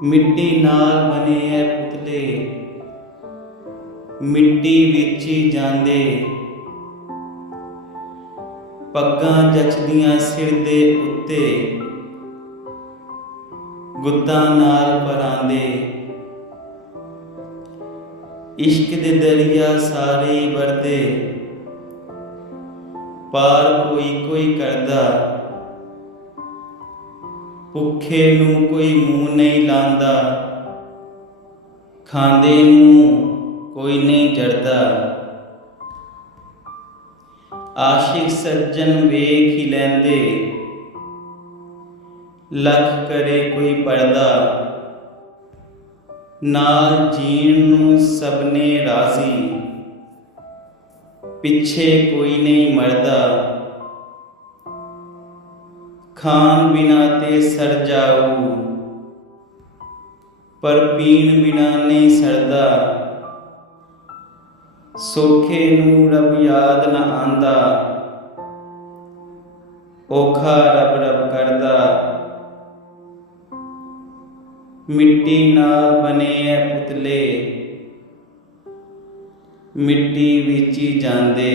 ਮਿੱਟੀ ਨਾਲ ਬਣੇ ਐ ਪੁਤਲੇ, ਮਿੱਟੀ ਵਿੱਚ ਹੀ ਜਾਂਦੇ। ਪੱਗਾਂ ਜਚਦੀਆਂ ਸਿਰ ਦੇ ਉੱਤੇ, ਗੁੱਤਾਂ ਨਾਲ ਭਰਾਂਦੇ। ਇਸ਼ਕ ਦੇ ਦਰਿਆ ਸਾਰੇ ਹੀ ਵਰਦੇ, ਪਾਰ ਕੋਈ ਕਰਦਾ। ਭੁੱਖੇ ਨੂੰ ਕੋਈ ਮੂੰਹ ਨਹੀਂ ਲਾਂਦਾ, ਖਾਂਦੇ ਨੂੰ ਕੋਈ ਨਹੀਂ ਜਰਦਾ। ਆਸ਼ਿਕ ਸੱਜਣ ਵੇਖ ਹੀ ਲੈਂਦੇ, ਲੱਖ ਕਰੇ ਕੋਈ ਪੜਦਾ। ਨਾਲ ਜੀਣ ਨੂੰ ਸਭ ਨੇ ਰਾਜ਼ੀ, ਪਿੱਛੇ ਕੋਈ ਨਹੀਂ ਮਰਦਾ। ਖਾਣ ਬਿਨਾ ਤੇ ਸਰ ਜਾਊ, ਪਰ ਪੀਣ ਬਿਨਾ ਨਹੀਂ ਸਰਦਾ। ਸੌਖੇ ਨੂੰ ਰੱਬ ਯਾਦ ਨਾ ਆਂਦਾ, ਔਖਾ ਰੱਬ ਕਰਦਾ। ਮਿੱਟੀ ਨਾਲ ਬਣੇ ਐ ਪੁਤਲੇ, ਮਿੱਟੀ ਵਿੱਚ ਹੀ ਜਾਂਦੇ।